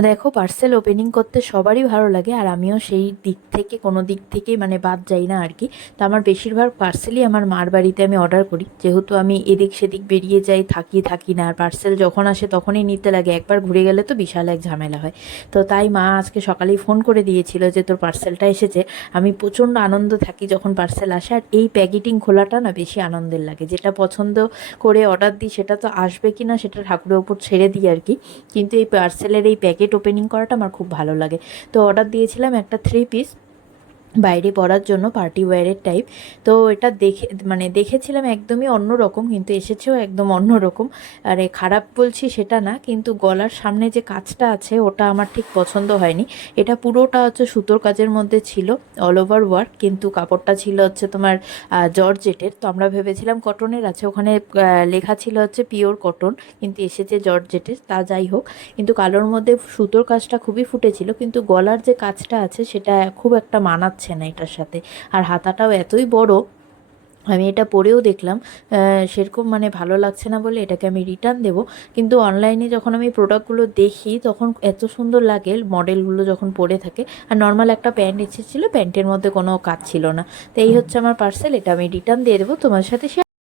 দেখো, parcel opening করতে সবারই ভালো লাগে, আর আমিও সেই দিক থেকে কোনো দিক থেকেই মানে বাদ যাই না আর কি। তো আমার বেশিরভাগ পার্সেলই আমার মার বাড়িতে আমি অর্ডার করি, যেহেতু আমি এদিক সেদিক বেরিয়ে যাই, থাকি না, আর পার্সেল যখন আসে তখনই নিতে লাগে, একবার ঘুরে গেলে তো বিশাল এক ঝামেলা হয়। তো তাই মা আজকে সকালেই ফোন করে দিয়েছিল যে তোর পার্সেলটা এসেছে। আমি প্রচণ্ড আনন্দ থাকি যখন পার্সেল আসে, আর এই প্যাকেটিং খোলাটা না বেশি আনন্দের লাগে। যেটা পছন্দ করে অর্ডার দিই সেটা তো আসবে কি না সেটা ঠাকুরের ওপর ছেড়ে দিই আর কি, কিন্তু এই পার্সেলের এই প্যাকেট ওপেনিং করাটা আমার খুব ভালো লাগে। তো অর্ডার দিয়েছিলাম একটা 3 পিস, বাইরে পরার জন্য, পার্টি ওয়্যারের টাইপ। তো এটা দেখে মানে দেখেছিলাম একদমই অন্য রকম, কিন্তু এসেছেও একদম অন্য রকম। আরে খারাপ বলছি সেটা না, কিন্তু গলার সামনে যে কাজটা আছে ওটা আমার ঠিক পছন্দ হয়নি। এটা পুরোটা হচ্ছে সুতোর কাজের মধ্যে ছিল, অল ওভার ওয়ার্ক, কিন্তু কাপড়টা ছিল হচ্ছে তোমার জর্জেটের। তো আমরা ভেবেছিলাম কটনের আছে, ওখানে লেখা ছিল হচ্ছে পিওর কটন, কিন্তু এসেছে জর্জেটের। তা যাই হোক, কিন্তু কালোর মধ্যে সুতোর কাজটা খুবই ফুটেছিল, কিন্তু গলার যে কাজটা আছে সেটা খুব একটা মানাচ্ছে না এটার সাথে। আর হাতাটাও এতই বড়, আমি এটা পরেও দেখলাম সেরকম মানে ভালো লাগছে না, বলে এটাকে আমি রিটার্ন দেবো। কিন্তু অনলাইনে যখন আমি প্রোডাক্টগুলো দেখি তখন এত সুন্দর লাগে মডেলগুলো যখন পরে থাকে। আর নর্মাল একটা প্যান্ট এসেছিলো, প্যান্টের মধ্যে কোনো কাজ ছিল না। তো এই হচ্ছে আমার পার্সেল, এটা আমি রিটার্ন দিয়ে দেবো, তোমার সাথে শেয়ার